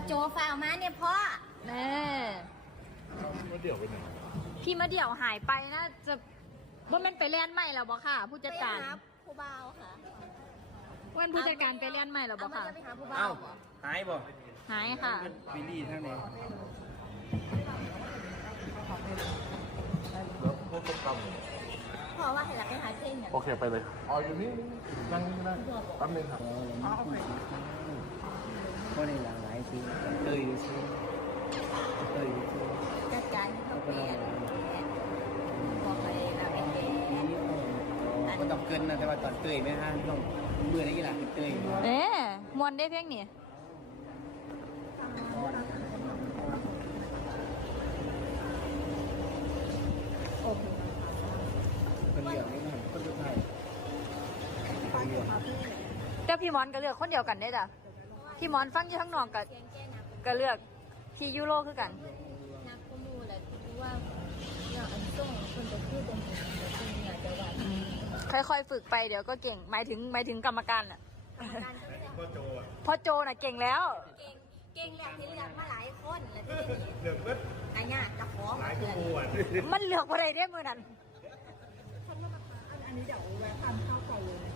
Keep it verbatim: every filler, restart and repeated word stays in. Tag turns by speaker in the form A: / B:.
A: โจฟ้ามาเนี่ยพ่อแม่
B: มาเดี่ยวไปไหน
A: พี่มาเดี่ยวหายไปนะจะว่ามันไปเล่นใหม่แล้วบ่ค่ะ ผู้จัดการ
C: ไปหาผู้บ่าวค่ะ
A: วันผู้จัดการไปเล่นใหม่แล้วบ่ค่ะ
C: ไปหาผู้บ่า
D: เอ้าว หายบ่
A: หายค่ะ
D: วิลลี่ทั้งนี้
B: แล้วพวกคนท
C: เพราะว่าให้เราไปหาเพลงเนี่ย
B: ำโอเคไปเลยอ๋ออยู่นี่นั่งนี่ก็ได้แป๊บนึงครับ
D: ก็ในหลากหลายทีเตยดูซิเตยดูซิ
C: จัดการให้เขาเป็นบอกไปเราเป็นเด็ก
D: ก็ต้องเกินนะแต่ว่าตอนเตยไหมฮะต้องเมื่อได้กี่หลักเป็นเตย
A: เอ๊ะมวนได้เพียงนี่
D: คนเดียวนี่นะคนสุดท้าย
A: แต่พี่มอนก็เลือกคนเดียวกันได้จ้ะพี่มอนฟังอยู่ทั้งนอกก็
C: เสียงแก้นัก
A: ก็เลือกพี่ยูโรคือกัน
C: นักข้อมูลแหละคือว่าอย่างอันส่งคนจะพูดตรงนี้แต่จริงเนี่ยจะว่า
A: ค่อยๆฝึกไปเดี๋ยวก็เก่งหมายถึงหมายถึงกรรมการแหละ
C: การก็ไม่ได้
B: พ่อโจอ่ะ
A: พ่อโจน่ะเก่งแล้ว
C: เก่งเก่งแบบที่เลือกมาหลายคนแล้วที่นี่
B: เดือดเว้ย
C: อันเนี้ยจะขอ
B: ห
C: มา
B: ลาย
C: เพื่อน
B: คู่อ่ะ
A: มันเลือกอะไรได้มือนั้น
C: อันนี้เดี๋ยวแวะทานข้าวก่อนเลย